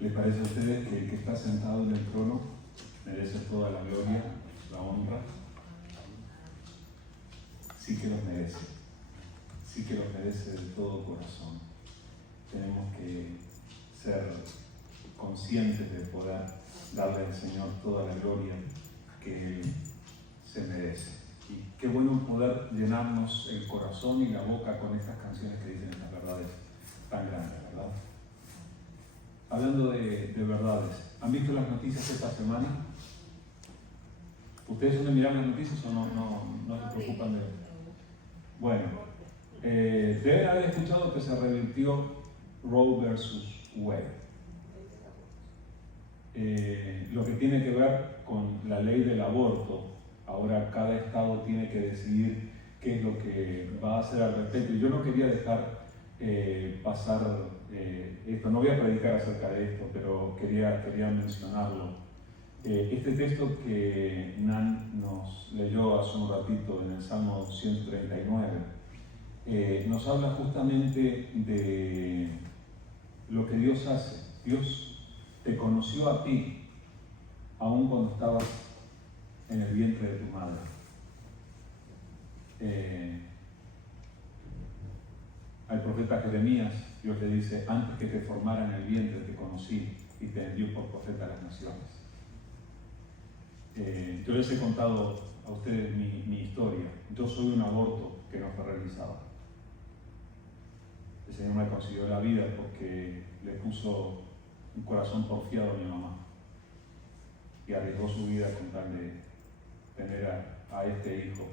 ¿Les parece a ustedes que el que está sentado en el trono merece toda la gloria, la honra? Sí que los merece. Sí que los merece de todo corazón. Tenemos que ser conscientes de poder darle al Señor toda la gloria que Él se merece. Y qué bueno poder llenarnos el corazón y la boca con estas canciones que dicen estas verdades tan grandes, ¿verdad? Hablando de verdades, ¿han visto las noticias esta semana? ¿Ustedes son de mirar las noticias o no se preocupan de eso? Bueno, deben haber escuchado que se revirtió Roe versus Wade. Lo que tiene que ver con la ley del aborto. Ahora cada estado tiene que decidir qué es lo que va a hacer al respecto. Y yo no quería dejar pasar esto. No voy a predicar acerca de esto, pero quería mencionarlo. Este texto que Nan nos leyó hace un ratito en el Salmo 139 nos habla justamente de lo que Dios hace. Dios te conoció a ti, aun cuando estabas en el vientre de tu madre. Al profeta Jeremías, Dios le dice: antes que te formara en el vientre te conocí y te envió por profeta a las naciones. Yo les he contado a ustedes mi historia. Yo soy un aborto que no fue realizado. El Señor me consiguió la vida porque le puso un corazón porfiado a mi mamá y arriesgó su vida con tal de tener a este hijo.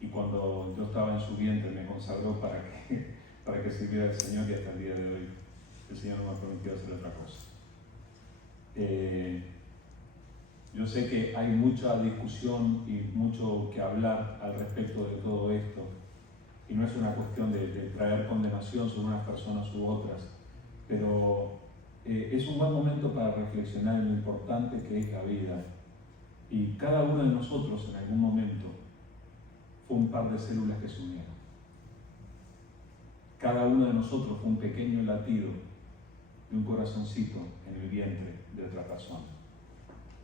Y cuando yo estaba en su vientre me consagró para que sirviera al Señor, y hasta el día de hoy el Señor no me ha permitido hacer otra cosa. Yo sé que hay mucha discusión y mucho que hablar al respecto de todo esto, y no es una cuestión de traer condenación sobre unas personas u otras, pero es un buen momento para reflexionar en lo importante que es la vida. Y cada uno de nosotros en algún momento fue un par de células que se unieron. Cada uno de nosotros fue un pequeño latido de un corazoncito en el vientre de otra persona,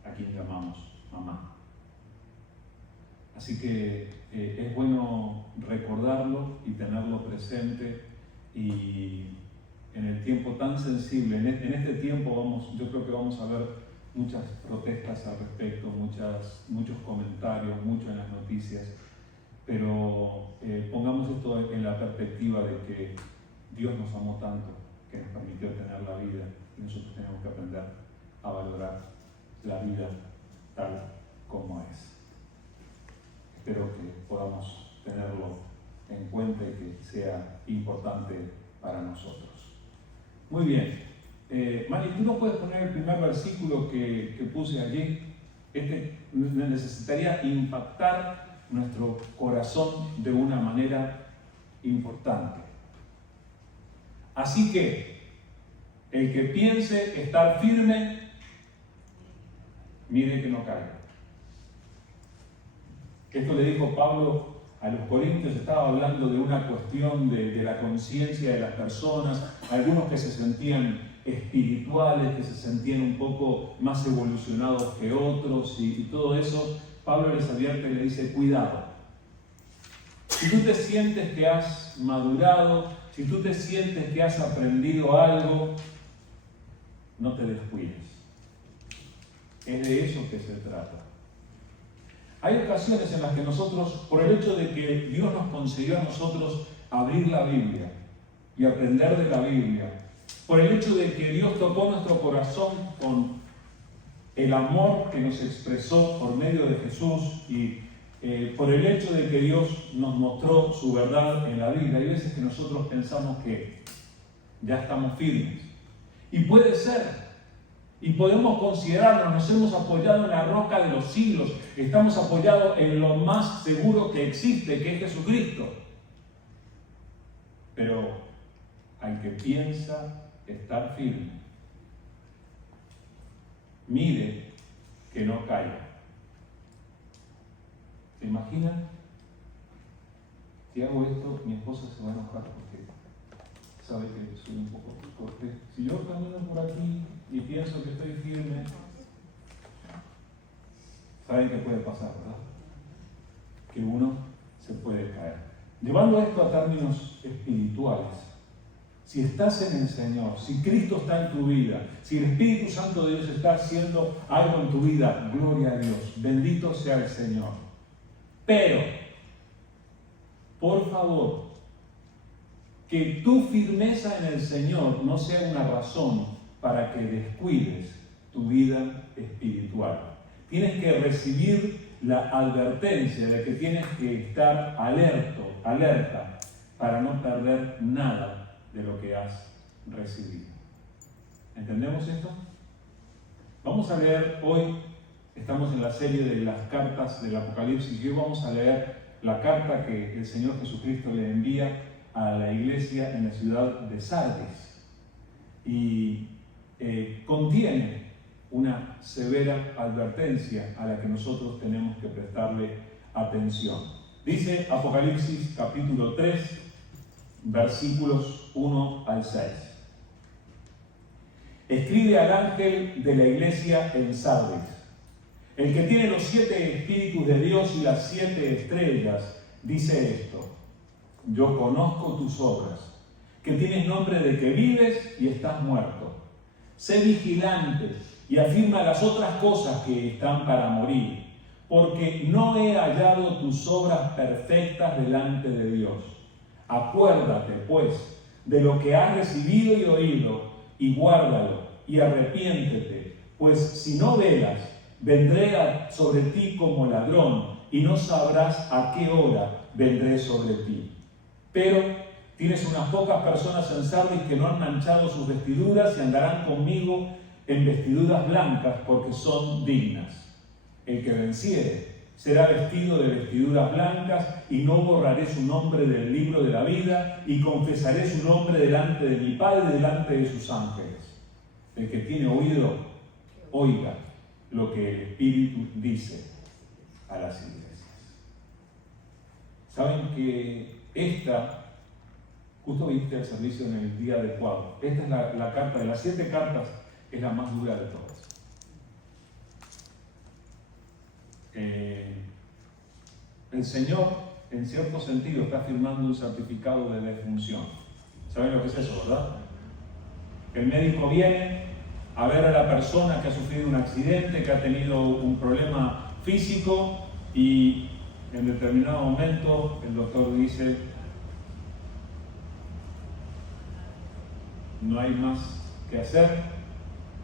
a quien llamamos mamá. Así que es bueno recordarlo y tenerlo presente, y en el tiempo tan sensible, en este tiempo yo creo que vamos a ver muchas protestas al respecto, muchos comentarios, mucho en las noticias, pero pongamos esto en la perspectiva de que Dios nos amó tanto que nos permitió tener la vida, y nosotros tenemos que aprender a valorar la vida tal como es. Espero que podamos tenerlo en cuenta y que sea importante para nosotros. Muy bien. Mari, ¿tú no puedes poner el primer versículo que puse allí? Necesitaría impactar nuestro corazón de una manera importante. Así que, el que piense estar firme, mire que no caiga. Esto le dijo Pablo a los Corintios. Estaba hablando de una cuestión de la conciencia de las personas, algunos que se sentían espirituales, que se sentían un poco más evolucionados que otros, y todo eso. Pablo les advierte y le dice: cuidado. Si tú te sientes que has madurado, si tú te sientes que has aprendido algo, no te descuides. Es de eso que se trata. Hay ocasiones en las que nosotros, por el hecho de que Dios nos concedió a nosotros abrir la Biblia y aprender de la Biblia, por el hecho de que Dios tocó nuestro corazón con el amor que nos expresó por medio de Jesús, y por el hecho de que Dios nos mostró su verdad en la Biblia, hay veces que nosotros pensamos que ya estamos firmes. Y puede ser. Y podemos considerarnos, nos hemos apoyado en la roca de los siglos, estamos apoyados en lo más seguro que existe, que es Jesucristo. Pero al que piensa estar firme, mire que no caiga. ¿Se imaginan? Si hago esto, mi esposa se va a enojar porque sabe que soy un poco cortés. Si yo camino por aquí y pienso que estoy firme, saben que puede pasar, ¿verdad? Que uno se puede caer. Llevando esto a términos espirituales, si estás en el Señor, si Cristo está en tu vida, si el Espíritu Santo de Dios está haciendo algo en tu vida, gloria a Dios, bendito sea el Señor. Pero, por favor, que tu firmeza en el Señor no sea una razón para que descuides tu vida espiritual. Tienes que recibir la advertencia de que tienes que estar alerta, para no perder nada de lo que has recibido. ¿Entendemos esto? Vamos a leer hoy, estamos en la serie de las cartas del Apocalipsis, y hoy vamos a leer la carta que el Señor Jesucristo le envía a la iglesia en la ciudad de Sardis. Y contiene una severa advertencia a la que nosotros tenemos que prestarle atención. Dice Apocalipsis capítulo 3, versículos 1 al 6. Escribe al ángel de la iglesia en Sardis, el que tiene los 7 espíritus de Dios y las 7 estrellas, dice esto: yo conozco tus obras, que tienes nombre de que vives y estás muerto. Sé vigilante y afirma las otras cosas que están para morir, porque no he hallado tus obras perfectas delante de Dios. Acuérdate, pues, de lo que has recibido y oído, y guárdalo, y arrepiéntete, pues si no velas, vendré sobre ti como ladrón, y no sabrás a qué hora vendré sobre ti. Pero tienes unas pocas personas en Sardis que no han manchado sus vestiduras y andarán conmigo en vestiduras blancas, porque son dignas. El que venciere será vestido de vestiduras blancas, y no borraré su nombre del libro de la vida, y confesaré su nombre delante de mi Padre y delante de sus ángeles. El que tiene oído, oiga lo que el Espíritu dice a las iglesias. Saben que justo viste el servicio en el día adecuado. Esta es la carta de las 7 cartas, es la más dura de todas. El Señor, en cierto sentido, está firmando un certificado de defunción. ¿Saben lo que es eso, verdad? El médico viene a ver a la persona que ha sufrido un accidente, que ha tenido un problema físico, y en determinado momento el doctor dice: no hay más que hacer,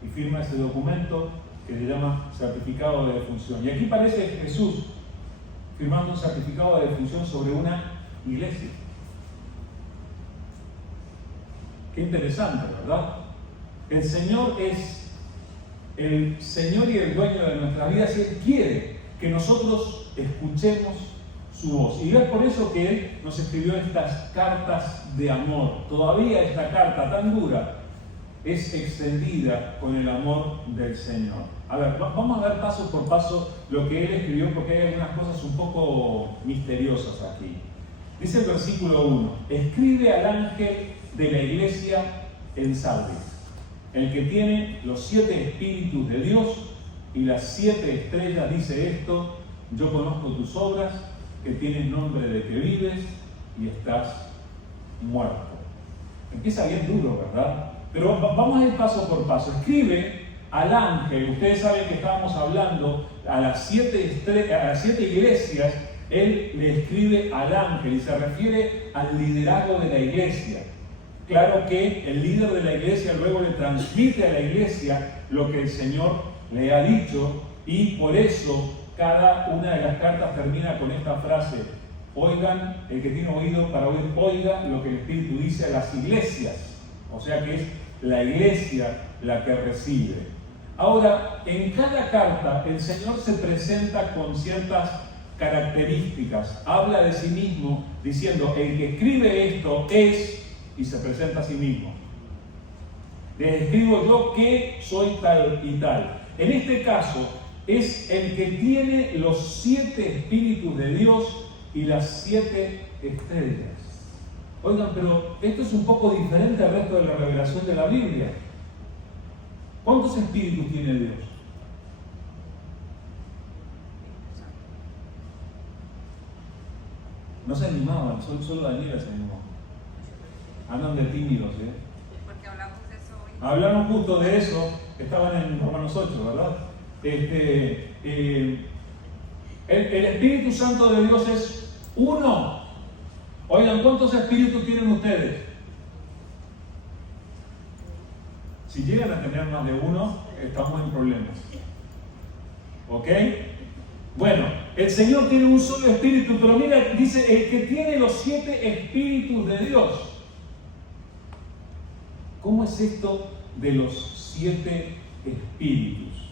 y firma ese documento que se llama certificado de defunción. Y aquí aparece Jesús firmando un certificado de defunción sobre una iglesia. Qué interesante, ¿verdad? El Señor es el Señor y el dueño de nuestras vidas, y Él quiere que nosotros escuchemos su voz. Y es por eso que Él nos escribió estas cartas de amor. Todavía esta carta tan dura es extendida con el amor del Señor. A ver, vamos a ver paso por paso lo que Él escribió, porque hay algunas cosas un poco misteriosas aquí. Dice el versículo 1: escribe al ángel de la iglesia en Sardis, el que tiene los 7 espíritus de Dios y las 7 estrellas, dice esto: yo conozco tus obras, que tienes nombre de que vives y estás muerto. Empieza bien duro, ¿verdad? Pero vamos a ir paso por paso. Escribe al ángel. Ustedes saben que estábamos hablando a las 7 iglesias. Él le escribe al ángel y se refiere al liderazgo de la iglesia. Claro que el líder de la iglesia luego le transmite a la iglesia lo que el Señor le ha dicho, y por eso cada una de las cartas termina con esta frase: oigan, el que tiene oído para oír, oiga lo que el Espíritu dice a las iglesias. O sea que es la iglesia la que recibe. Ahora, en cada carta el Señor se presenta con ciertas características. Habla de sí mismo diciendo: el que escribe esto es, y se presenta a sí mismo. Les escribo yo que soy tal y tal. En este caso es el que tiene los 7 espíritus de Dios y las 7 estrellas. Oigan, pero esto es un poco diferente al resto de la revelación de la Biblia. ¿Cuántos espíritus tiene Dios? No se animaban, solo Daniela se animó. Andan de tímidos, ¿eh? Porque hablamos de eso hoy. Hablamos justo de eso, estaban en Romanos 8, ¿verdad? El Espíritu Santo de Dios es uno. Oigan, ¿cuántos espíritus tienen ustedes? Si llegan a tener más de uno, estamos en problemas. ¿Ok? Bueno, el Señor tiene un solo espíritu, pero mira, dice, el que tiene los 7 espíritus de Dios. ¿Cómo es esto de los 7 espíritus?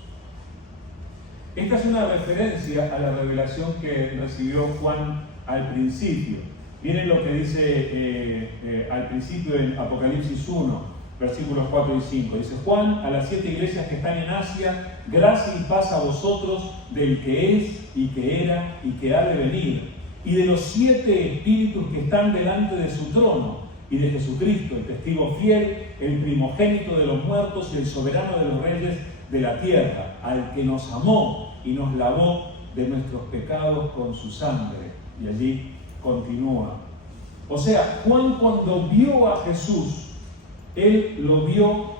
Esta es una referencia a la revelación que recibió Juan al principio. Miren lo que dice al principio en Apocalipsis 1. Versículos 4 y 5. Dice: Juan, a las 7 iglesias que están en Asia, gracia y paz a vosotros del que es, y que era, y que ha de venir, y de los 7 espíritus que están delante de su trono, y de Jesucristo, el testigo fiel, el primogénito de los muertos y el soberano de los reyes de la tierra, al que nos amó y nos lavó de nuestros pecados con su sangre. Y allí continúa. O sea, Juan, cuando vio a Jesús, él lo vio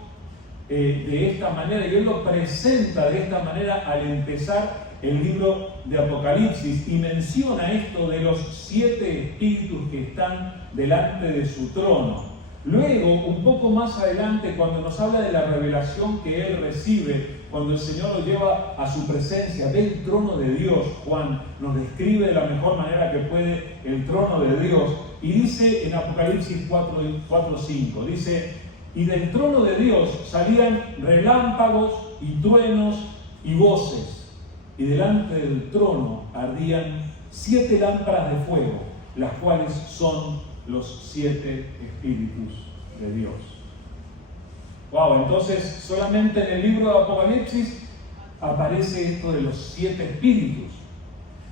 de esta manera, y él lo presenta de esta manera al empezar el libro de Apocalipsis, y menciona esto de los 7 espíritus que están delante de su trono. Luego, un poco más adelante, cuando nos habla de la revelación que él recibe, cuando el Señor lo lleva a su presencia, ve el trono de Dios. Juan nos describe de la mejor manera que puede el trono de Dios, y dice en Apocalipsis 4:5, dice: y del trono de Dios salían relámpagos y truenos y voces, y delante del trono ardían 7 lámparas de fuego, las cuales son los 7 espíritus de Dios. Wow, entonces solamente en el libro de Apocalipsis aparece esto de los 7 espíritus.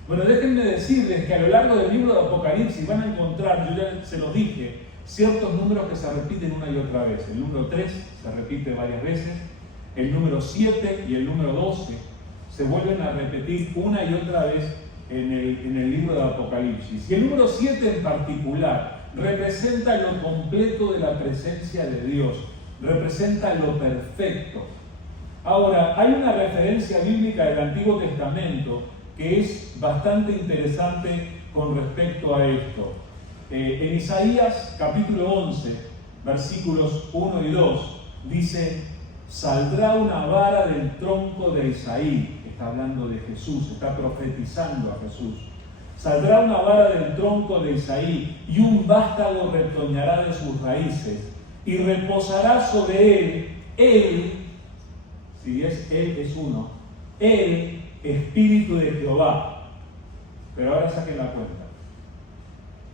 Bueno, déjenme decirles que a lo largo del libro de Apocalipsis van a encontrar, yo ya se los dije, ciertos números que se repiten una y otra vez. El número 3 se repite varias veces, el número 7 y el número 12 se vuelven a repetir una y otra vez en el libro de Apocalipsis. Y el número 7 en particular representa lo completo de la presencia de Dios, representa lo perfecto. Ahora, hay una referencia bíblica del Antiguo Testamento que es bastante interesante con respecto a esto. En Isaías capítulo 11, versículos 1 y 2, dice: saldrá una vara del tronco de Isaí. Está hablando de Jesús, está profetizando a Jesús. Saldrá una vara del tronco de Isaí, y un vástago retoñará de sus raíces, y reposará sobre él, si es él es uno, el Espíritu de Jehová. Pero ahora saquen la cuenta.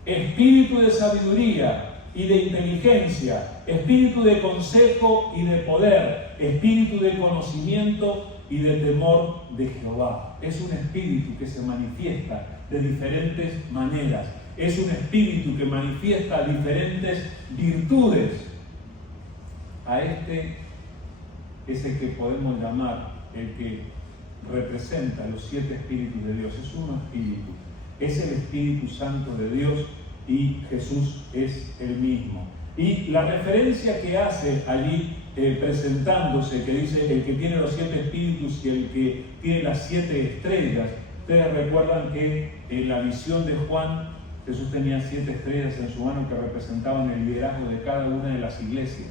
Espíritu de sabiduría y de inteligencia, espíritu de consejo y de poder, espíritu de conocimiento y de temor de Jehová. Es un espíritu que se manifiesta de diferentes maneras. Es un espíritu que manifiesta diferentes virtudes. A este es el que podemos llamar el que representa los 7 espíritus de Dios. Es un espíritu. Es el Espíritu Santo de Dios, y Jesús es el mismo. Y la referencia que hace allí presentándose, que dice el que tiene los 7 espíritus y el que tiene las 7 estrellas, ustedes recuerdan que en la visión de Juan, Jesús tenía 7 estrellas en su mano que representaban el liderazgo de cada una de las iglesias.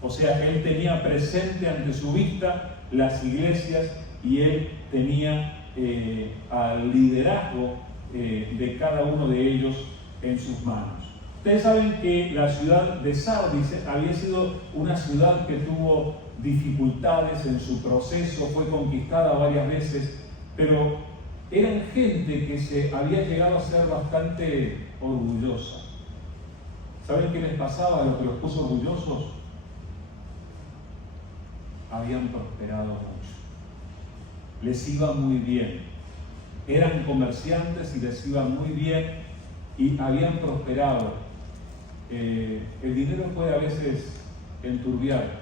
O sea, él tenía presente ante su vista las iglesias, y él tenía al liderazgo de cada uno de ellos en sus manos. Ustedes saben que la ciudad de Sardis había sido una ciudad que tuvo dificultades en su proceso, fue conquistada varias veces, pero eran gente que se había llegado a ser bastante orgullosa. ¿Saben qué les pasaba a los que los puso orgullosos? Habían prosperado mucho, les iba muy bien, eran comerciantes y les iba muy bien y habían prosperado. El dinero puede a veces enturbiar,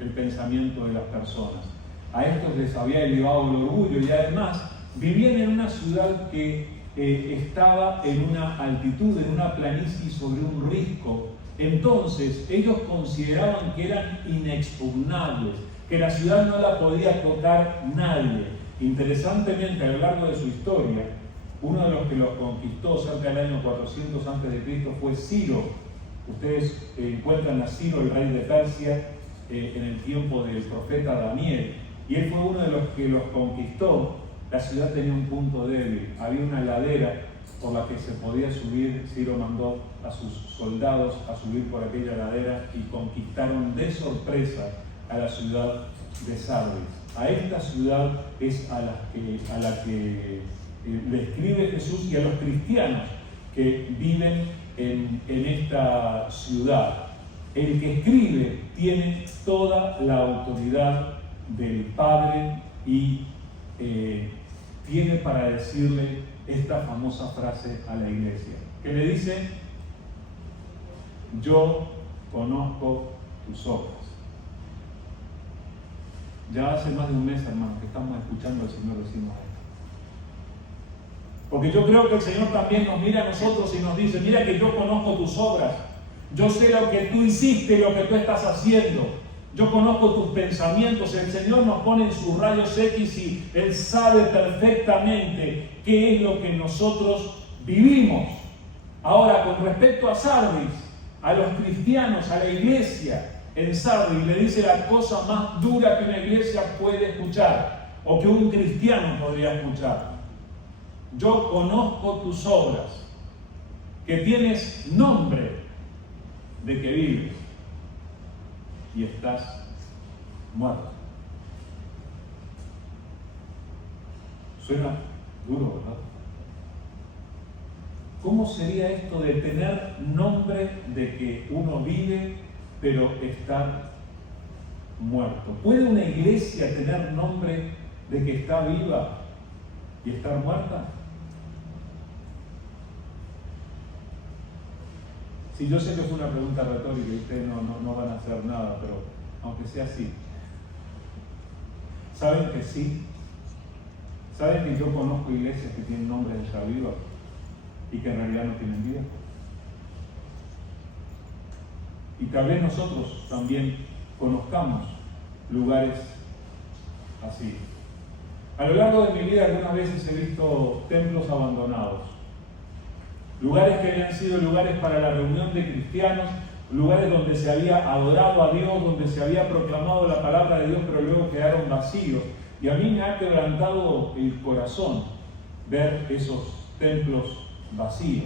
el pensamiento de las personas. A estos les había elevado el orgullo y además vivían en una ciudad que estaba en una altitud, en una planicie sobre un risco. Entonces ellos consideraban que eran inexpugnables, que la ciudad no la podía tocar nadie. Interesantemente, a lo largo de su historia, uno de los que los conquistó cerca del año 400 a.C. fue Ciro. Ustedes encuentran a Ciro, el rey de Persia, en el tiempo del profeta Daniel, y él fue uno de los que los conquistó. La ciudad tenía un punto débil, había una ladera por la que se podía subir. Ciro mandó a sus soldados a subir por aquella ladera y conquistaron de sorpresa a la ciudad de Sardis. A esta ciudad es a la que le escribe Jesús, y a los cristianos que viven en esta ciudad. El que escribe tiene toda la autoridad del Padre y tiene para decirle esta famosa frase a la iglesia, que le dice: yo conozco tus obras. Ya hace más de un mes, hermanos, que estamos escuchando al Señor decirnos esto. Porque yo creo que el Señor también nos mira a nosotros y nos dice: mira que yo conozco tus obras, yo sé lo que tú hiciste y lo que tú estás haciendo, yo conozco tus pensamientos. El Señor nos pone en sus rayos X y Él sabe perfectamente qué es lo que nosotros vivimos. Ahora, con respecto a Sardis, a los cristianos, a la iglesia en Sardis, le dice la cosa más dura que una iglesia puede escuchar, o que un cristiano podría escuchar: yo conozco tus obras, que tienes nombre de que vives y estás muerto. Suena duro, ¿verdad? ¿Cómo sería esto de tener nombre de que uno vive, pero estar muerto? ¿Puede una iglesia tener nombre de que está viva y estar muerta? Sí, yo sé que fue una pregunta retórica y ustedes no van a hacer nada, pero aunque sea así, ¿saben que sí? ¿Saben que yo conozco iglesias que tienen nombre de estar vivas y que en realidad no tienen vida? Y tal vez nosotros también conozcamos lugares así. A lo largo de mi vida algunas veces he visto templos abandonados, lugares que habían sido lugares para la reunión de cristianos, lugares donde se había adorado a Dios, donde se había proclamado la palabra de Dios, pero luego quedaron vacíos. Y a mí me ha quebrantado el corazón ver esos templos vacíos.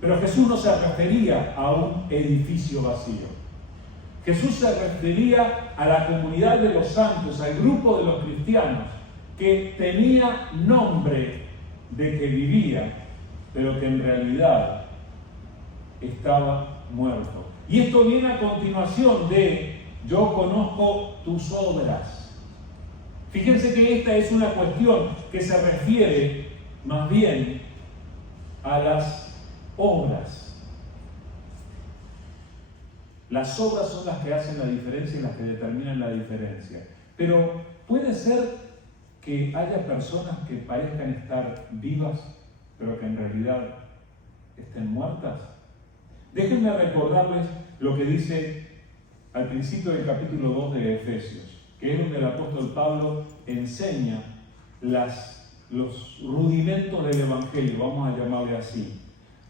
Pero Jesús no se refería a un edificio vacío. Jesús se refería a la comunidad de los santos, al grupo de los cristianos, que tenía nombre de que vivía, pero que en realidad estaba muerto. Y esto viene a continuación de: yo conozco tus obras. Fíjense que esta es una cuestión que se refiere más bien a las obras. Las obras son las que hacen la diferencia y las que determinan la diferencia. Pero puede ser que haya personas que parezcan estar vivas, pero que en realidad estén muertas. Déjenme recordarles lo que dice al principio del capítulo 2 de Efesios, que es donde el apóstol Pablo enseña los rudimentos del Evangelio, vamos a llamarle así.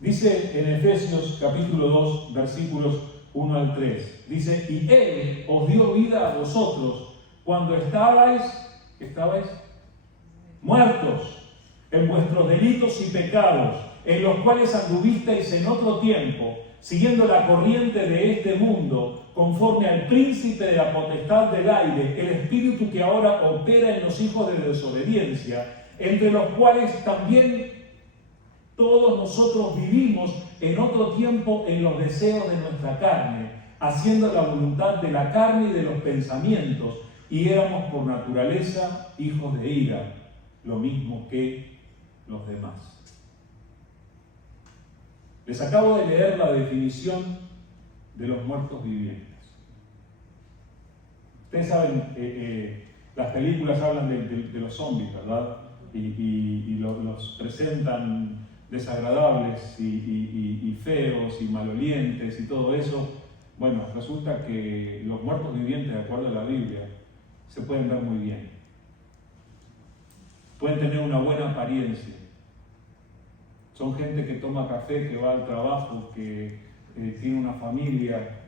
Dice en Efesios capítulo 2, versículos 1 al 3, dice: y Él os dio vida a vosotros cuando estabais muertos en vuestros delitos y pecados, en los cuales anduvisteis en otro tiempo, siguiendo la corriente de este mundo, conforme al príncipe de la potestad del aire, el espíritu que ahora opera en los hijos de desobediencia, entre los cuales también todos nosotros vivimos en otro tiempo en los deseos de nuestra carne, haciendo la voluntad de la carne y de los pensamientos, y éramos por naturaleza hijos de ira, lo mismo que los demás. Les acabo de leer la definición de los muertos vivientes. Ustedes saben, las películas hablan de los zombies, ¿verdad? Y los presentan desagradables y feos y malolientes y todo eso. Bueno, resulta que los muertos vivientes, de acuerdo a la Biblia, se pueden ver muy bien. Pueden tener una buena apariencia. Son gente que toma café, que va al trabajo, que tiene una familia.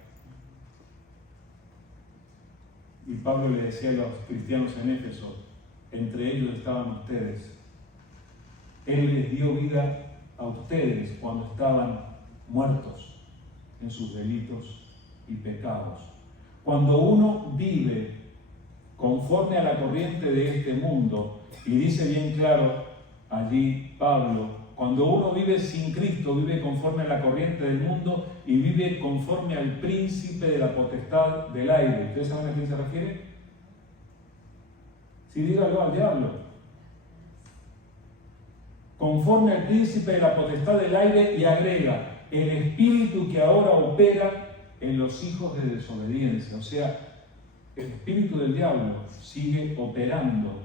Y Pablo le decía a los cristianos en Éfeso, entre ellos estaban ustedes. Él les dio vida a ustedes cuando estaban muertos en sus delitos y pecados. Cuando uno vive conforme a la corriente de este mundo, y dice bien claro allí Pablo, cuando uno vive sin Cristo, vive conforme a la corriente del mundo y vive conforme al príncipe de la potestad del aire. ¿Ustedes saben a quién se refiere? Sí, dígalo al diablo. Conforme al príncipe de la potestad del aire, y agrega, el espíritu que ahora opera en los hijos de desobediencia. O sea, el espíritu del diablo sigue operando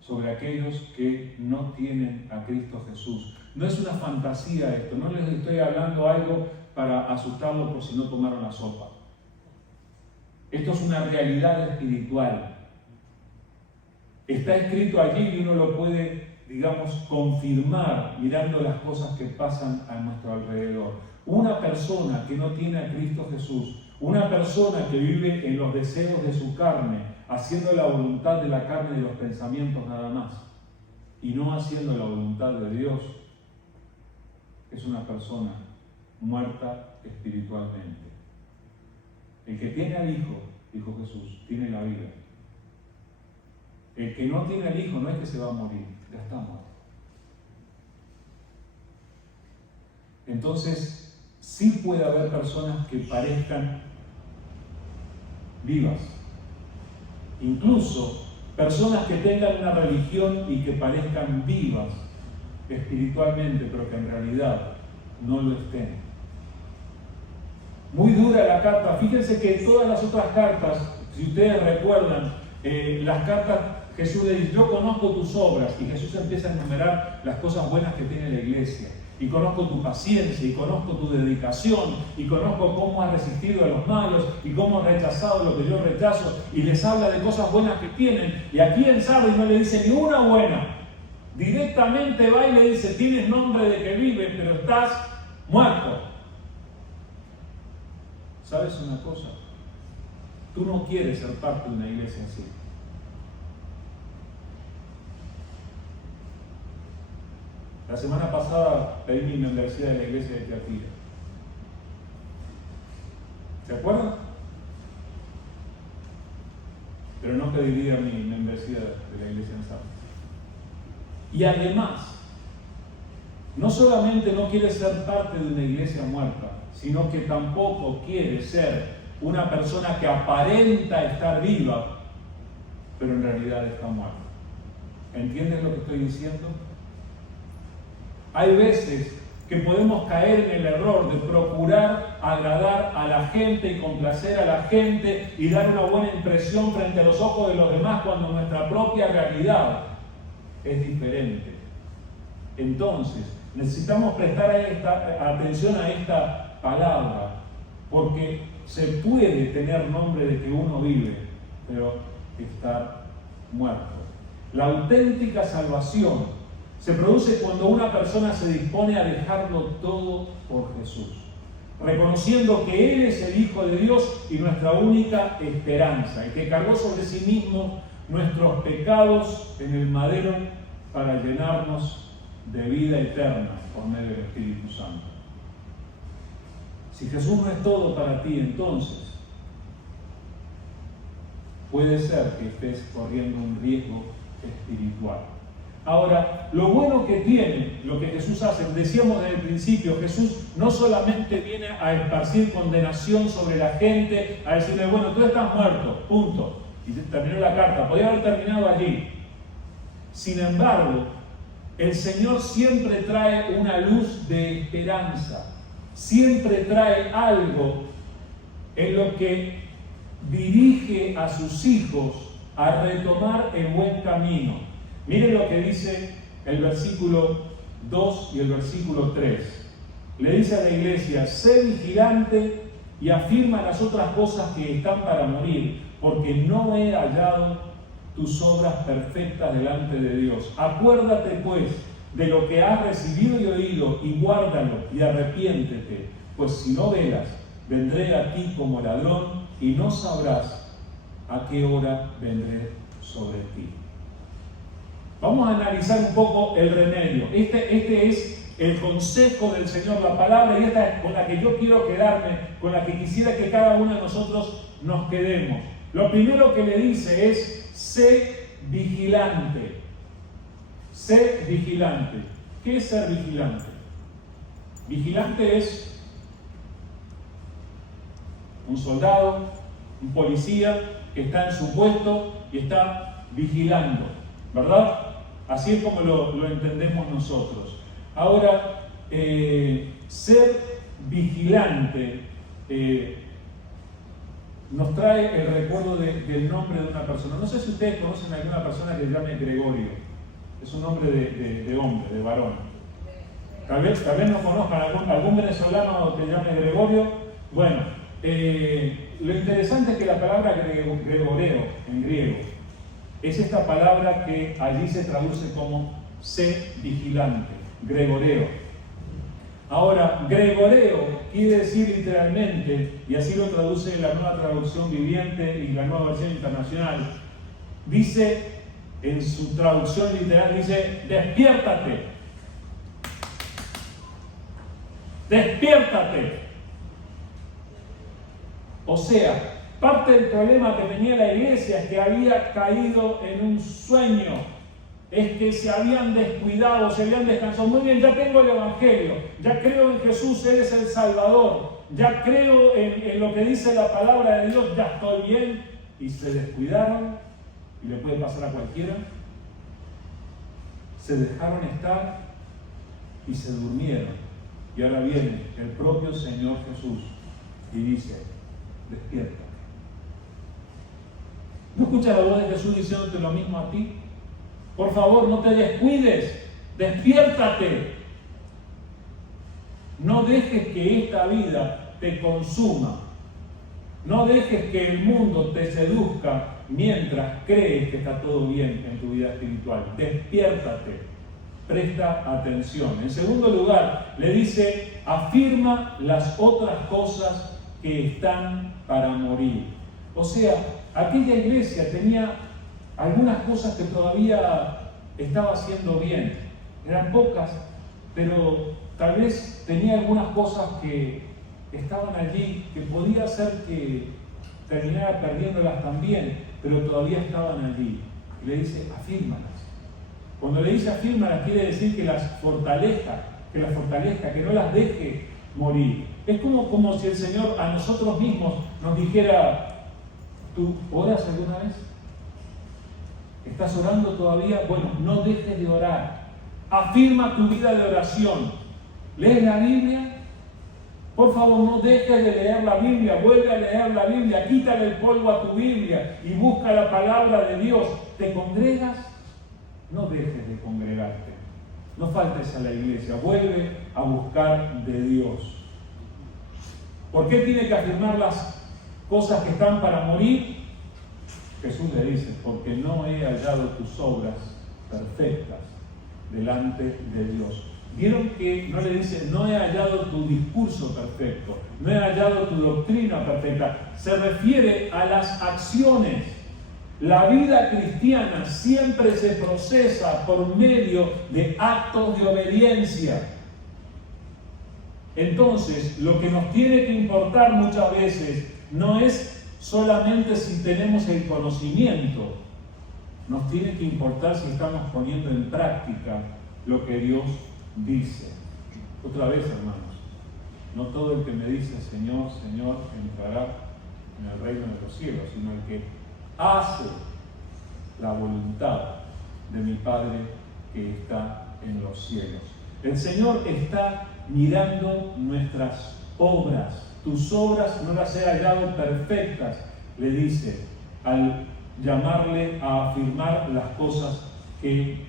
sobre aquellos que no tienen a Cristo Jesús. No es una fantasía esto, no les estoy hablando algo para asustarlos por si no tomaron la sopa. Esto es una realidad espiritual. Está escrito allí y uno lo puede, digamos, confirmar mirando las cosas que pasan a nuestro alrededor. Una persona que no tiene a Cristo Jesús, una persona que vive en los deseos de su carne, haciendo la voluntad de la carne y de los pensamientos nada más, y no haciendo la voluntad de Dios, es una persona muerta espiritualmente. El que tiene al Hijo, dijo Jesús, tiene la vida. El que no tiene al Hijo no es que se va a morir, ya está muerto. Entonces, sí puede haber personas que parezcan vivas. Incluso personas que tengan una religión y que parezcan vivas espiritualmente, pero que en realidad no lo estén. Muy dura la carta. Fíjense que todas las otras cartas, si ustedes recuerdan, las cartas, Jesús le dice, yo conozco tus obras, y Jesús empieza a enumerar las cosas buenas que tiene la iglesia. Y conozco tu paciencia, y conozco tu dedicación, y conozco cómo has resistido a los malos, y cómo has rechazado lo que yo rechazo, y les habla de cosas buenas que tienen. Y aquí en Sardis no le dice ni una buena. Directamente va y le dice, tienes nombre de que vives, pero estás muerto. ¿Sabes una cosa? Tú no quieres ser parte de una iglesia así. La semana pasada pedí mi membresía de la iglesia de Teatira. ¿Se acuerdan? Pero no pediría mi membresía de la iglesia en Sardis. Y además, no solamente no quiere ser parte de una iglesia muerta, sino que tampoco quiere ser una persona que aparenta estar viva, pero en realidad está muerta. ¿Entiendes lo que estoy diciendo? Hay veces que podemos caer en el error de procurar agradar a la gente y complacer a la gente y dar una buena impresión frente a los ojos de los demás cuando nuestra propia realidad es diferente. Entonces, necesitamos prestar atención a esta palabra, porque se puede tener nombre de que uno vive, pero estar muerto. La auténtica salvación se produce cuando una persona se dispone a dejarlo todo por Jesús, reconociendo que Él es el Hijo de Dios y nuestra única esperanza, y que cargó sobre sí mismo nuestros pecados en el madero para llenarnos de vida eterna por medio del Espíritu Santo. Si Jesús no es todo para ti, entonces puede ser que estés corriendo un riesgo espiritual. Ahora, lo bueno que tiene lo que Jesús hace, decíamos desde el principio, Jesús no solamente viene a esparcir condenación sobre la gente, a decirle, bueno, tú estás muerto, punto. Y terminó la carta, podía haber terminado allí. Sin embargo, el Señor siempre trae una luz de esperanza, siempre trae algo en lo que dirige a sus hijos a retomar el buen camino. Miren lo que dice el versículo 2 y el versículo 3. Le dice a la iglesia: sé vigilante y afirma las otras cosas que están para morir, porque no he hallado tus obras perfectas delante de Dios. Acuérdate pues de lo que has recibido y oído, y guárdalo y arrepiéntete, pues si no velas, vendré a ti como ladrón y no sabrás a qué hora vendré sobre ti. Vamos a analizar un poco el remedio. Este es el consejo del Señor, la palabra, y esta es con la que yo quiero quedarme, con la que quisiera que cada uno de nosotros nos quedemos. Lo primero que le dice es: sé vigilante. Sé vigilante. ¿Qué es ser vigilante? Vigilante es un soldado, un policía que está en su puesto y está vigilando, ¿verdad? Así es como lo entendemos nosotros. Ahora, ser vigilante nos trae el recuerdo del nombre de una persona. No sé si ustedes conocen a alguna persona que se llame Gregorio. Es un nombre de hombre, de varón. Tal vez no conozcan algún venezolano que se llame Gregorio. Bueno, lo interesante es que la palabra gregoreo en griego es esta palabra que allí se traduce como sé vigilante, gregoreo. Ahora, gregoreo quiere decir literalmente, y así lo traduce la Nueva Traducción Viviente y la Nueva Versión Internacional, dice en su traducción literal, dice: despiértate. Despiértate. O sea, parte del problema que tenía la iglesia es que había caído en un sueño, es que se habían descuidado, se habían descansado. Muy bien, ya tengo el Evangelio, ya creo en Jesús, Él es el Salvador, ya creo en lo que dice la palabra de Dios, ya estoy bien. Y se descuidaron, y le puede pasar a cualquiera. Se dejaron estar y se durmieron. Y ahora viene el propio Señor Jesús y dice: despierta. ¿No escuchas la voz de Jesús diciéndote lo mismo a ti? Por favor, no te descuides, despiértate. No dejes que esta vida te consuma. No dejes que el mundo te seduzca mientras crees que está todo bien en tu vida espiritual. Despiértate, presta atención. En segundo lugar, le dice: afirma las otras cosas que están para morir. O sea, aquella iglesia tenía algunas cosas que todavía estaba haciendo bien. Eran pocas, pero tal vez tenía algunas cosas que estaban allí, que podía ser que terminara perdiéndolas también, pero todavía estaban allí. Y le dice: afírmalas. Cuando le dice afírmalas, quiere decir que las fortalezca, que no las deje morir. Es como si el Señor a nosotros mismos nos dijera: ¿tú oras alguna vez? ¿Estás orando todavía? Bueno, no dejes de orar. Afirma tu vida de oración. ¿Lees la Biblia? Por favor, no dejes de leer la Biblia. Vuelve a leer la Biblia. Quítale el polvo a tu Biblia y busca la palabra de Dios. ¿Te congregas? No dejes de congregarte. No faltes a la iglesia. Vuelve a buscar de Dios. ¿Por qué tiene que afirmar las cosas que están para morir? Jesús le dice: porque no he hallado tus obras perfectas delante de Dios. Vieron que no le dice: no he hallado tu discurso perfecto, no he hallado tu doctrina perfecta. Se refiere a las acciones. La vida cristiana siempre se procesa por medio de actos de obediencia. Entonces, lo que nos tiene que importar muchas veces no es solamente si tenemos el conocimiento, nos tiene que importar si estamos poniendo en práctica lo que Dios dice. Otra vez, hermanos, no todo el que me dice Señor, Señor, entrará en el reino de los cielos, sino el que hace la voluntad de mi Padre que está en los cielos. El Señor está mirando nuestras obras. Tus obras no las he hallado perfectas. le dice al llamarle a afirmar las cosas que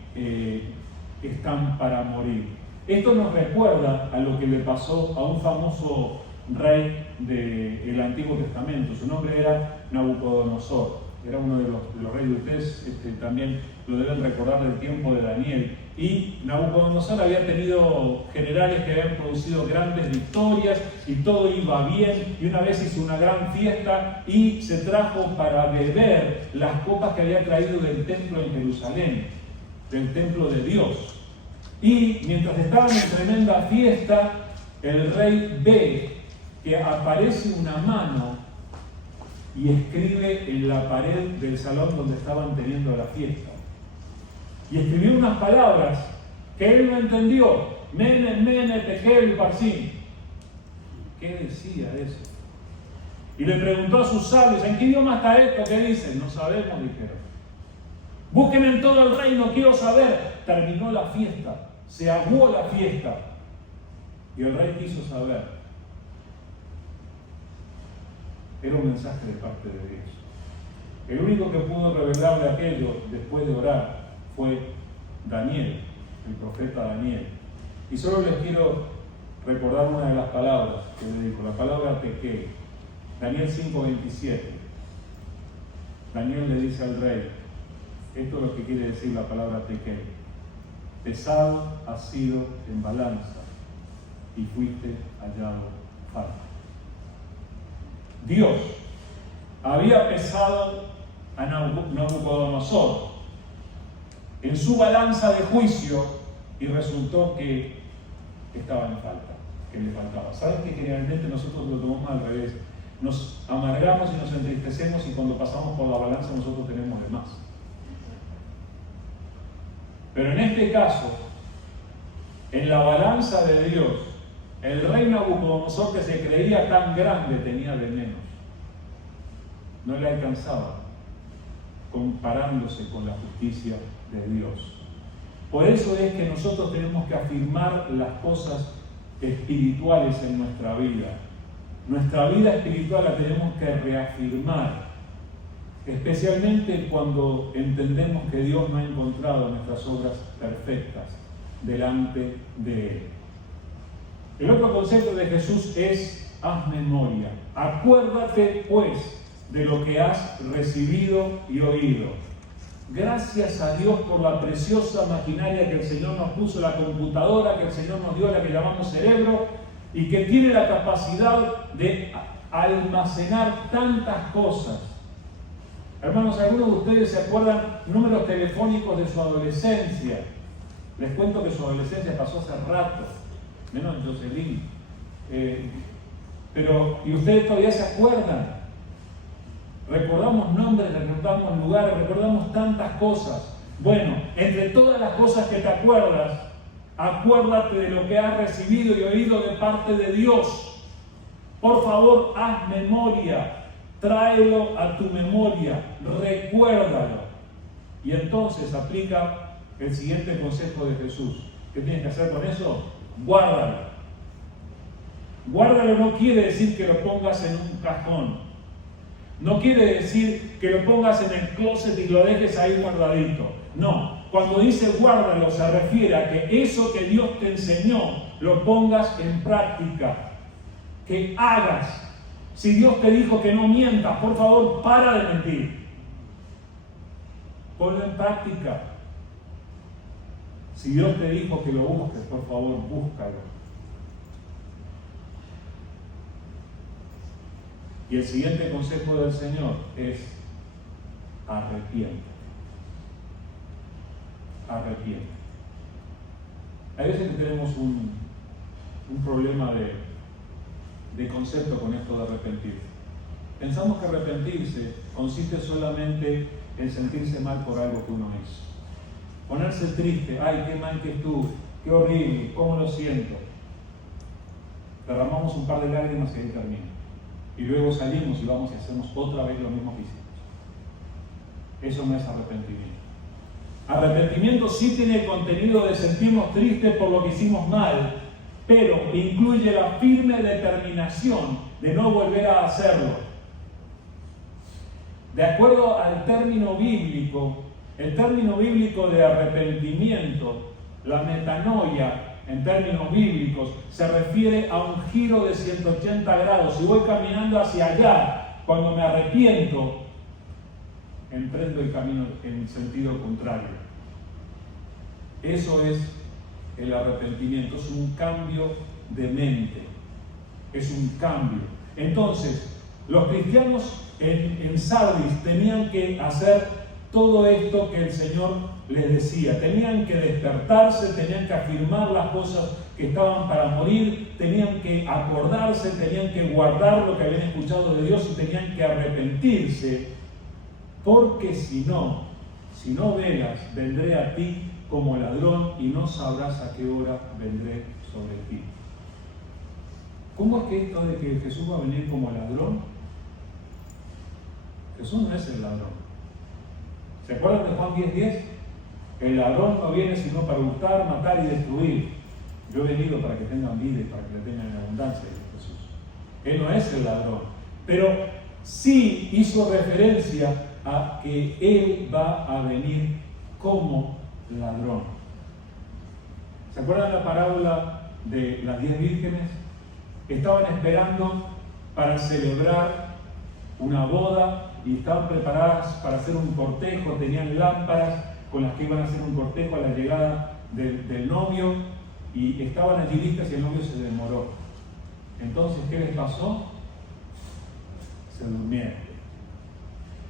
están para morir. Esto nos recuerda a lo que le pasó a un famoso rey del Antiguo Testamento. Su nombre era Nabucodonosor. Era uno de los reyes de ustedes, también lo deben recordar del tiempo de Daniel. Y Nabucodonosor había tenido generales que habían producido grandes victorias y todo iba bien. Y una vez hizo una gran fiesta y se trajo para beber las copas que había traído del templo en Jerusalén, del templo de Dios. Y mientras estaban en tremenda fiesta, el rey ve que aparece una mano y escribe en la pared del salón donde estaban teniendo la fiesta. Y escribió unas palabras que él no entendió. Mene, mene, tekel, parsim. ¿Qué decía eso? Y le preguntó a sus sabios, ¿en qué idioma está esto? ¿Qué dicen? No sabemos, dijeron. Búsquenme en todo el reino, quiero saber. Terminó la fiesta, se aguó la fiesta. Y el rey quiso saber. Era un mensaje de parte de Dios. El único que pudo revelarle aquello después de orar fue Daniel, el profeta Daniel. Y solo les quiero recordar una de las palabras que le dijo, la palabra tekel. Daniel 5:27. Daniel le dice al rey, esto es lo que quiere decir la palabra tekel. Pesado has sido en balanza y fuiste hallado falto. Dios había pesado a Nabucodonosor en su balanza de juicio y resultó que estaba en falta, que le faltaba. ¿Saben que generalmente nosotros lo tomamos al revés? Nos amargamos y nos entristecemos y cuando pasamos por la balanza nosotros tenemos de más. Pero en este caso, en la balanza de Dios, el rey Nabucodonosor, que se creía tan grande, tenía de menos. No le alcanzaba comparándose con la justicia de Dios. Por eso es que nosotros tenemos que afirmar las cosas espirituales en nuestra vida. Nuestra vida espiritual la tenemos que reafirmar, especialmente cuando entendemos que Dios no ha encontrado nuestras obras perfectas delante de Él. El otro concepto de Jesús es haz memoria. Acuérdate pues de lo que has recibido y oído. Gracias a Dios por la preciosa maquinaria que el Señor nos puso, la computadora que el Señor nos dio, la que llamamos cerebro, y que tiene la capacidad de almacenar tantas cosas. Hermanos, algunos de ustedes se acuerdan números telefónicos de su adolescencia. Les cuento que su adolescencia pasó hace rato, menos Jocelyn. ¿Y ustedes todavía se acuerdan? Recordamos nombres, recordamos lugares, recordamos tantas cosas. Bueno, entre todas las cosas que te acuerdas, acuérdate de lo que has recibido y oído de parte de Dios. Por favor, haz memoria, tráelo a tu memoria, recuérdalo. Y entonces aplica el siguiente consejo de Jesús. ¿Qué tienes que hacer con eso? Guárdalo. Guárdalo no quiere decir que lo pongas en un cajón. No quiere decir que lo pongas en el closet y lo dejes ahí guardadito. No, cuando dice guárdalo se refiere a que eso que Dios te enseñó lo pongas en práctica, que hagas. Si Dios te dijo que no mientas, por favor, para de mentir. Ponlo en práctica. Si Dios te dijo que lo busques, por favor, búscalo. Y el siguiente consejo del Señor es arrepiéntete. Arrepiéntete. Hay veces que tenemos un problema de concepto con esto de arrepentirse. Pensamos que arrepentirse consiste solamente en sentirse mal por algo que uno hizo. Ponerse triste, ay, qué mal que estuve, qué horrible, cómo lo siento. Derramamos un par de lágrimas y ahí termina. Y luego salimos y vamos y hacemos otra vez lo mismo que hicimos. Eso no es arrepentimiento. Arrepentimiento sí tiene el contenido de sentirnos tristes por lo que hicimos mal, pero incluye la firme determinación de no volver a hacerlo. De acuerdo al término bíblico, el término bíblico de arrepentimiento, la metanoia, en términos bíblicos, se refiere a un giro de 180 grados. Si voy caminando hacia allá, cuando me arrepiento, emprendo el camino en sentido contrario. Eso es el arrepentimiento, es un cambio de mente, es un cambio. Entonces, los cristianos en Sardis tenían que hacer todo esto que el Señor les decía. Tenían que despertarse, tenían que afirmar las cosas que estaban para morir, tenían que acordarse, tenían que guardar lo que habían escuchado de Dios y tenían que arrepentirse, porque si no velas, vendré a ti como ladrón y no sabrás a qué hora vendré sobre ti. ¿Cómo es que esto de que Jesús va a venir como ladrón? Jesús no es el ladrón. ¿Se acuerdan de Juan 10:10? El ladrón no viene sino para hurtar, matar y destruir. Yo he venido para que tengan vida y para que la tengan en abundancia, dice Jesús. Él no es el ladrón, pero sí hizo referencia a que Él va a venir como ladrón. ¿Se acuerdan la parábola de las 10 vírgenes? Estaban esperando para celebrar una boda y estaban preparadas para hacer un cortejo, tenían lámparas con las que iban a hacer un cortejo a la llegada del novio y estaban allí listas y el novio se demoró. Entonces, ¿qué les pasó? Se durmieron.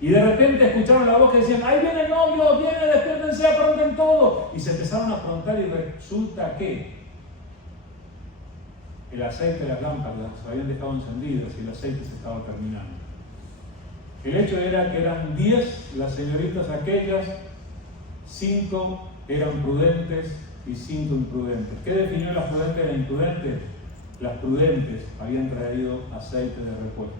Y de repente escucharon la voz que decían: ¡ahí viene el novio! ¡Viene, despiértense, apronten todo! Y se empezaron a aprontar y resulta que el aceite de las lámparas las habían dejado encendidas y el aceite se estaba terminando. El hecho era que eran 10 las señoritas aquellas, 5 eran prudentes y 5 imprudentes. ¿Qué definió las prudentes e imprudentes? Las prudentes habían traído aceite de repuesto.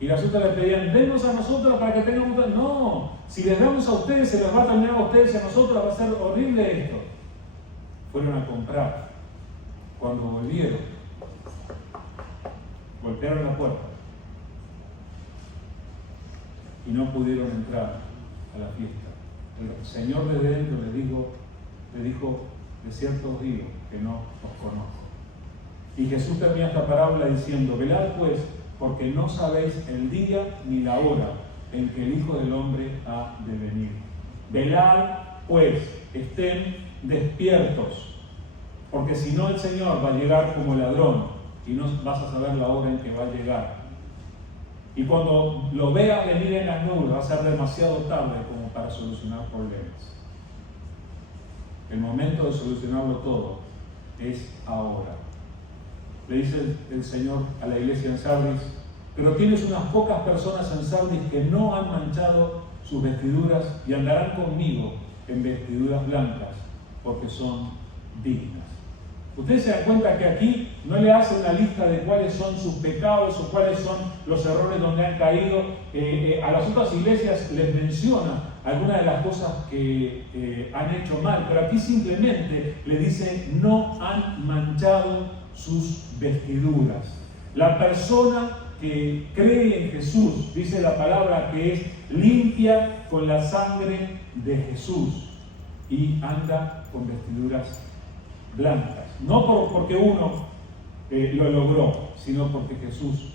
Y las otras le pedían: denos a nosotros para que tengamos. No, si les damos a ustedes, se les va a terminar a ustedes y a nosotros, va a ser horrible esto. Fueron a comprar. Cuando volvieron, golpearon la puerta y no pudieron entrar a la fiesta. El Señor de dentro le dijo: de cierto os digo que no os conozco. Y Jesús termina esta parábola diciendo: velad pues, porque no sabéis el día ni la hora en que el Hijo del Hombre ha de venir. Velad pues, estén despiertos, porque si no el Señor va a llegar como ladrón y no vas a saber la hora en que va a llegar. Y cuando lo veas venir en las nubes va a ser demasiado tarde como para solucionar problemas. El momento de solucionarlo todo es ahora. Le dice el Señor a la iglesia en Sardis: pero tienes unas pocas personas en Sardis que no han manchado sus vestiduras y andarán conmigo en vestiduras blancas, porque son dignas. Ustedes se dan cuenta que aquí no le hace una lista de cuáles son sus pecados o cuáles son los errores donde han caído. A las otras iglesias les menciona algunas de las cosas que han hecho mal, pero aquí simplemente le dice: no han manchado sus vestiduras. La persona que cree en Jesús, dice la palabra, que es limpia con la sangre de Jesús y anda con vestiduras blancas. No porque uno lo logró, sino porque Jesús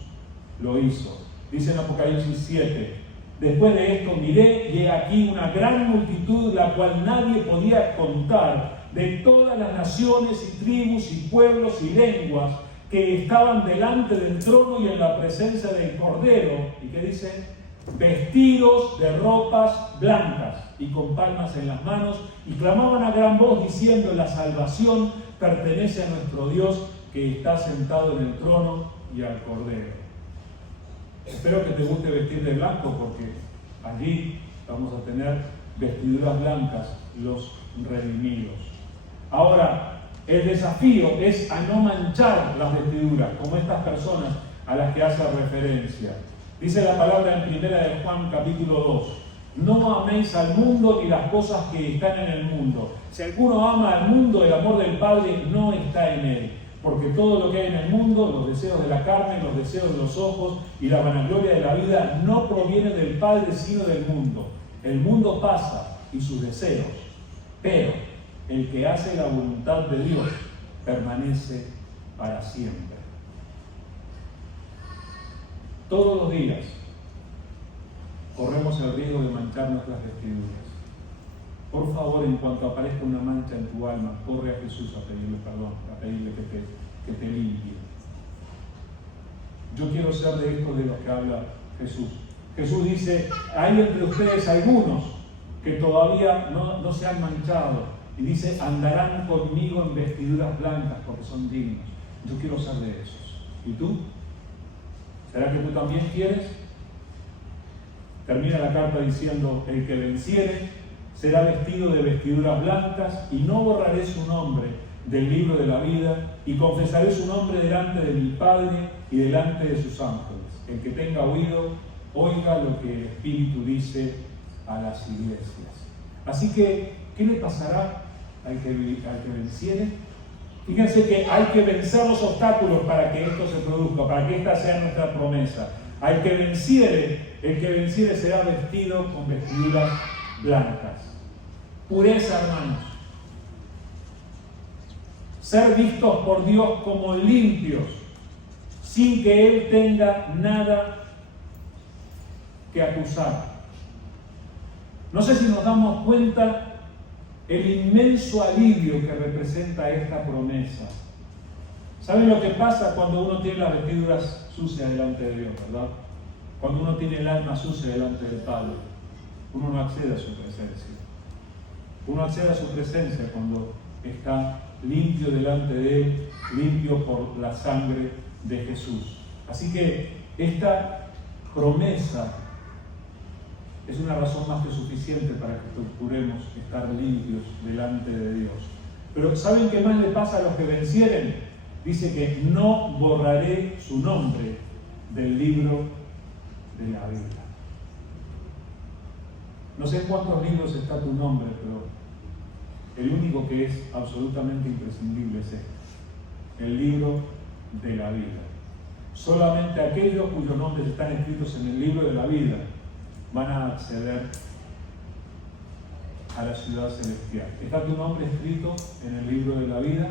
lo hizo. Dice en Apocalipsis 7: después de esto miré y he aquí una gran multitud, la cual nadie podía contar, de todas las naciones y tribus y pueblos y lenguas, que estaban delante del trono y en la presencia del Cordero. ¿Y qué dice? Vestidos de ropas blancas y con palmas en las manos, y clamaban a gran voz diciendo: la salvación pertenece a nuestro Dios, que está sentado en el trono y al Cordero. Espero que te guste vestir de blanco, porque allí vamos a tener vestiduras blancas, los redimidos. Ahora, el desafío es a no manchar las vestiduras, como estas personas a las que hace referencia. Dice la palabra en 1 de Juan capítulo 2: no améis al mundo ni las cosas que están en el mundo. Si alguno ama al mundo, el amor del Padre no está en él. porque todo lo que hay en el mundo, los deseos de la carne, los deseos de los ojos y la vanagloria de la vida, no proviene del Padre, sino del mundo. El mundo pasa y sus deseos, pero el que hace la voluntad de Dios permanece para siempre. Todos los días corremos el riesgo de manchar nuestras vestiduras. Por favor, en cuanto aparezca una mancha en tu alma, corre a Jesús a pedirle perdón, a pedirle que te limpie. Yo quiero ser de estos de los que habla Jesús. Jesús dice, hay entre ustedes algunos que todavía no se han manchado. Y dice, andarán conmigo en vestiduras blancas porque son dignos. Yo quiero ser de esos. ¿Y tú? ¿Será que tú también quieres? Termina la carta diciendo, el que venciere será vestido de vestiduras blancas y no borraré su nombre del libro de la vida y confesaré su nombre delante de mi Padre y delante de sus ángeles. El que tenga oído, oiga lo que el Espíritu dice a las iglesias. Así que, ¿qué le pasará al que venciere? Fíjense que hay que vencer los obstáculos para que esto se produzca, para que esta sea nuestra promesa. Al que venciere, el que venciere será vestido con vestiduras blancas. Pureza, hermanos. Ser vistos por Dios como limpios, sin que Él tenga nada que acusar. No sé si nos damos cuenta el inmenso alivio que representa esta promesa. ¿Saben lo que pasa cuando uno tiene las vestiduras sucias delante de Dios, verdad? Cuando uno tiene el alma sucia delante del Padre, uno no accede a su presencia. Uno accede a su presencia cuando está limpio delante de Él, limpio por la sangre de Jesús. Así que esta promesa es una razón más que suficiente para que procuremos estar limpios delante de Dios. Pero ¿saben qué más le pasa a los que vencieren? Dice que no borraré su nombre del libro de la vida. No sé en cuántos libros está tu nombre, pero el único que es absolutamente imprescindible es este, el libro de la vida. Solamente aquellos cuyos nombres están escritos en el libro de la vida van a acceder a la ciudad celestial. ¿Está tu nombre escrito en el libro de la vida?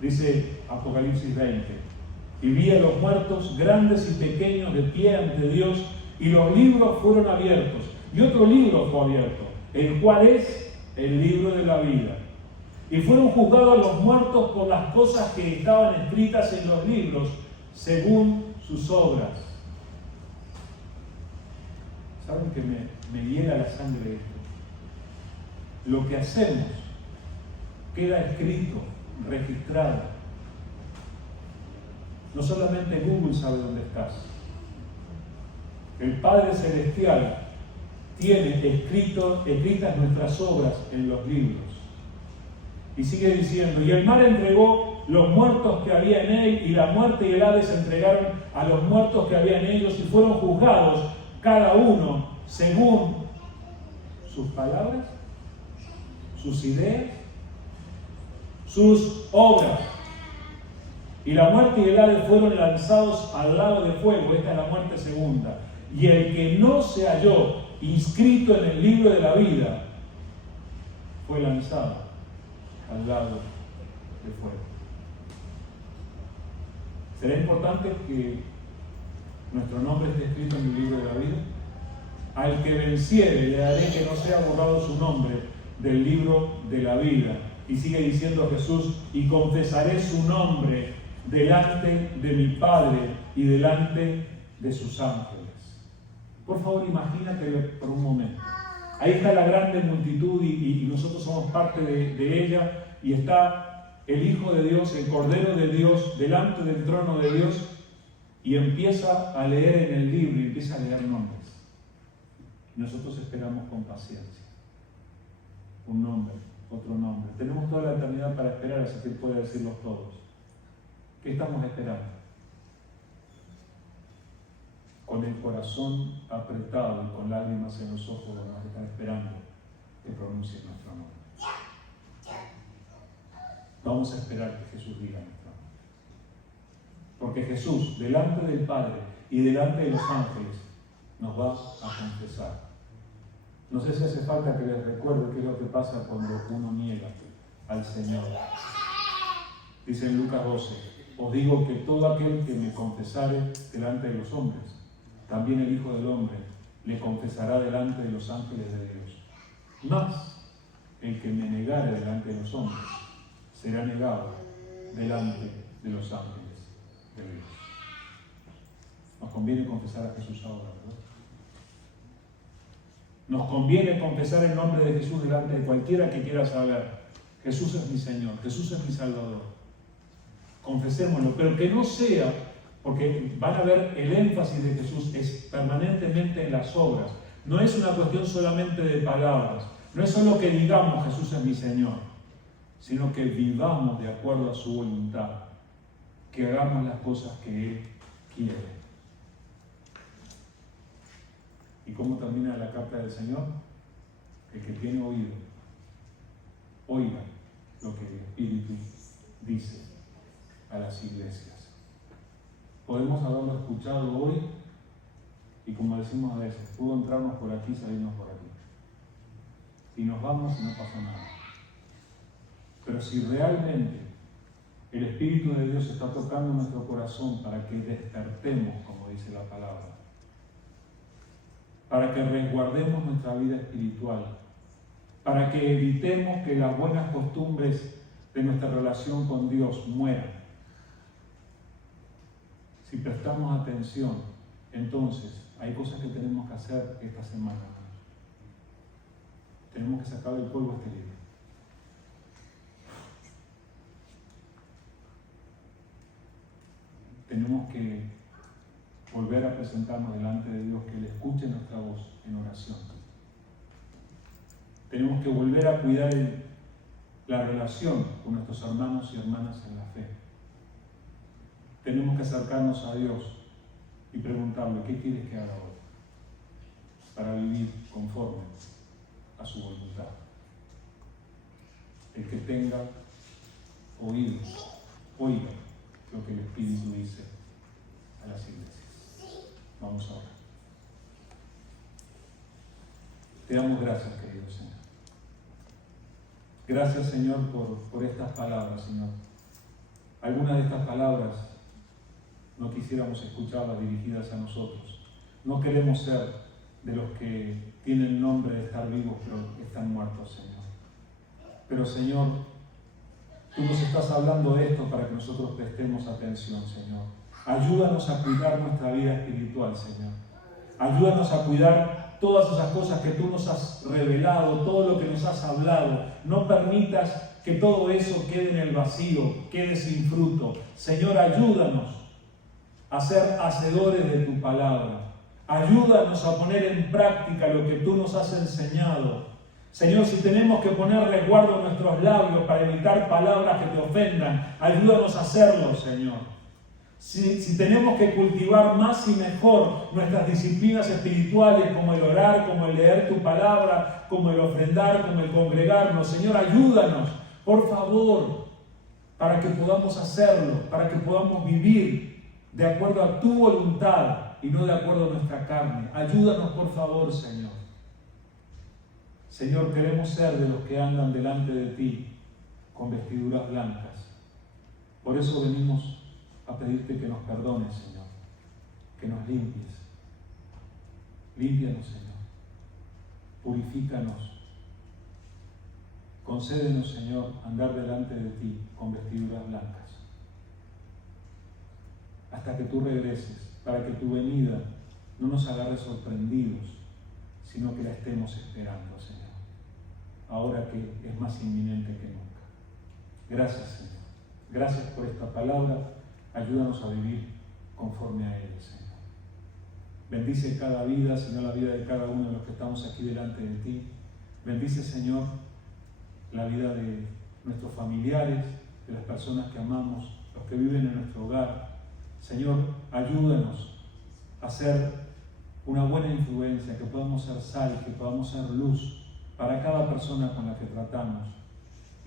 Dice Apocalipsis 20. Y vi a los muertos, grandes y pequeños, de pie ante Dios, y los libros fueron abiertos. Y otro libro fue abierto, el cual es el libro de la vida. Y fueron juzgados los muertos por las cosas que estaban escritas en los libros, según sus obras. ¿Saben que me hiela la sangre esto? Lo que hacemos queda escrito, registrado. No solamente Google sabe dónde estás. El Padre Celestial tiene escritas nuestras obras en los libros. Y sigue diciendo, y el mar entregó los muertos que había en él, y la muerte y el Hades entregaron a los muertos que había en ellos, y fueron juzgados cada uno según sus palabras, sus ideas, sus obras. Y la muerte y el Hades fueron lanzados al lago de fuego. Esta es la muerte segunda. Y el que no se halló inscrito en el libro de la vida fue lanzado al lago de fuego. ¿Será importante que nuestro nombre esté escrito en el libro de la vida? Al que venciere le haré que no sea borrado su nombre del libro de la vida. Y sigue diciendo Jesús, y confesaré su nombre delante de mi Padre y delante de sus ángeles. Por favor, imagínatelo por un momento. Ahí está la grande multitud y nosotros somos parte de ella, y está el Hijo de Dios, el Cordero de Dios, delante del trono de Dios, y empieza a leer en el libro y empieza a leer nombres. Nosotros esperamos con paciencia. Un nombre, otro nombre. Tenemos toda la eternidad para esperar, así que puede decirlos todos. ¿Qué estamos esperando? Con el corazón apretado y con lágrimas en los ojos, vamos a estar esperando que pronuncie nuestro nombre. vamos a esperar que Jesús diga nuestro nombre. Porque Jesús, delante del Padre y delante de los ángeles, nos va a confesar. No sé si hace falta que les recuerde qué es lo que pasa cuando uno niega al Señor. Dice en Lucas 12, os digo que todo aquel que me confesare delante de los hombres, también el Hijo del Hombre le confesará delante de los ángeles de Dios. Mas el que me negare delante de los hombres, será negado delante de los ángeles de Dios. Nos conviene confesar a Jesús ahora, ¿verdad? Nos conviene confesar el nombre de Jesús delante de cualquiera que quiera saber. Jesús es mi Señor, Jesús es mi Salvador. Confesémoslo, pero que no sea, porque van a ver el énfasis de Jesús es permanentemente en las obras. No es una cuestión solamente de palabras, no es solo que digamos Jesús es mi Señor, sino que vivamos de acuerdo a su voluntad, que hagamos las cosas que Él quiere. ¿Y cómo termina la carta del Señor? El que tiene oído, oiga lo que el Espíritu dice a las iglesias. Podemos haberlo escuchado hoy y, como decimos a veces, pudo entrarnos por aquí, salirnos por aquí. Y nos vamos y no pasa nada. Pero si realmente el Espíritu de Dios está tocando nuestro corazón para que despertemos, como dice la palabra, para que resguardemos nuestra vida espiritual, para que evitemos que las buenas costumbres de nuestra relación con Dios mueran. Si prestamos atención, entonces hay cosas que tenemos que hacer esta semana. Tenemos que sacar el polvo a este libro. Tenemos que volver a presentarnos delante de Dios, que Él escuche nuestra voz en oración. Tenemos que volver a cuidar la relación con nuestros hermanos y hermanas en la fe. Tenemos que acercarnos a Dios y preguntarle, ¿qué quieres que haga hoy? Para vivir conforme a su voluntad. El que tenga oídos, oiga lo que el Espíritu dice a las iglesias. Vamos ahora. Te damos gracias, querido Señor. Gracias, Señor, por estas palabras, Señor. Algunas de estas palabras no quisiéramos escucharlas dirigidas a nosotros. No queremos ser de los que tienen el nombre de estar vivos, pero están muertos, Señor. Pero, Señor, tú nos estás hablando de esto para que nosotros prestemos atención, Señor. Ayúdanos a cuidar nuestra vida espiritual, Señor. Ayúdanos a cuidar todas esas cosas que tú nos has revelado, todo lo que nos has hablado. No permitas que todo eso quede en el vacío, quede sin fruto. Señor, ayúdanos a ser hacedores de tu palabra. Ayúdanos a poner en práctica lo que tú nos has enseñado. Señor, si tenemos que poner resguardo en nuestros labios para evitar palabras que te ofendan, ayúdanos a hacerlo, Señor. Si tenemos que cultivar más y mejor nuestras disciplinas espirituales, como el orar, como el leer tu palabra, como el ofrendar, como el congregarnos, Señor, ayúdanos, por favor, para que podamos hacerlo, para que podamos vivir de acuerdo a tu voluntad y no de acuerdo a nuestra carne. Ayúdanos, por favor, Señor. Señor, queremos ser de los que andan delante de ti con vestiduras blancas. Por eso venimos a pedirte que nos perdones, Señor, que nos limpies. Límpianos, Señor. Purifícanos. Concédenos, Señor, andar delante de ti con vestiduras blancas. Hasta que tú regreses, para que tu venida no nos agarre sorprendidos, sino que la estemos esperando, Señor. Ahora que es más inminente que nunca. Gracias, Señor. Gracias por esta palabra. Ayúdanos a vivir conforme a ella, Señor. Bendice cada vida, Señor, la vida de cada uno de los que estamos aquí delante de ti. Bendice, Señor, la vida de nuestros familiares, de las personas que amamos, los que viven en nuestro hogar. Señor, ayúdanos a ser una buena influencia, que podamos ser sal, que podamos ser luz para cada persona con la que tratamos.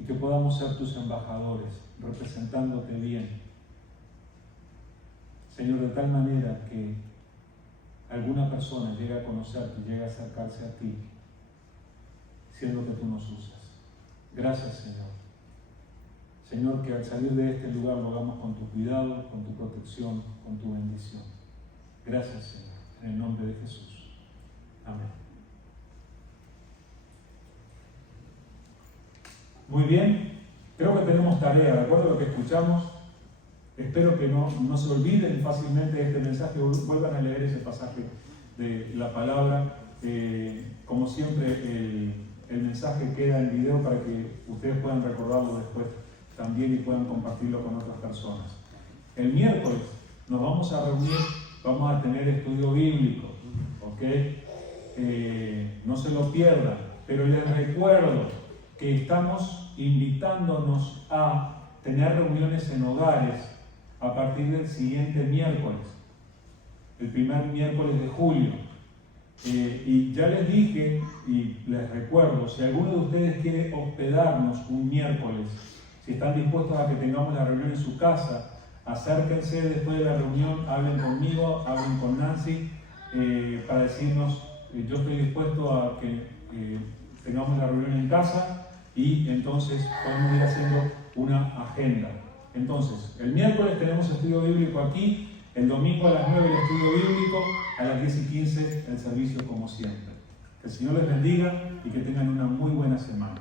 y que podamos ser tus embajadores, representándote bien. Señor, de tal manera que alguna persona llegue a conocerte, llegue a acercarse a ti, siendo que tú nos usas. Gracias, Señor. Señor, que al salir de este lugar lo hagamos con tu cuidado, con tu protección, con tu bendición. Gracias, Señor, en el nombre de Jesús. Amén. Muy bien, creo que tenemos tarea, de acuerdo a lo que escuchamos. Espero que no se olviden fácilmente de este mensaje, vuelvan a leer ese pasaje de la palabra. Como siempre, el mensaje queda en video para que ustedes puedan recordarlo después también y puedan compartirlo con otras personas. El miércoles nos vamos a reunir, vamos a tener estudio bíblico, ¿ok? No se lo pierdan, pero les recuerdo que estamos invitándonos a tener reuniones en hogares a partir del siguiente miércoles, el primer miércoles de julio. Y ya les dije y les recuerdo, si alguno de ustedes quiere hospedarnos un miércoles, si están dispuestos a que tengamos la reunión en su casa, acérquense después de la reunión, hablen conmigo, hablen con Nancy, para decirnos, yo estoy dispuesto a que tengamos la reunión en casa y entonces podemos ir haciendo una agenda. Entonces, el miércoles tenemos estudio bíblico aquí, el domingo a las 9 el estudio bíblico, a las 10:15 el servicio como siempre. Que el Señor les bendiga y que tengan una muy buena semana.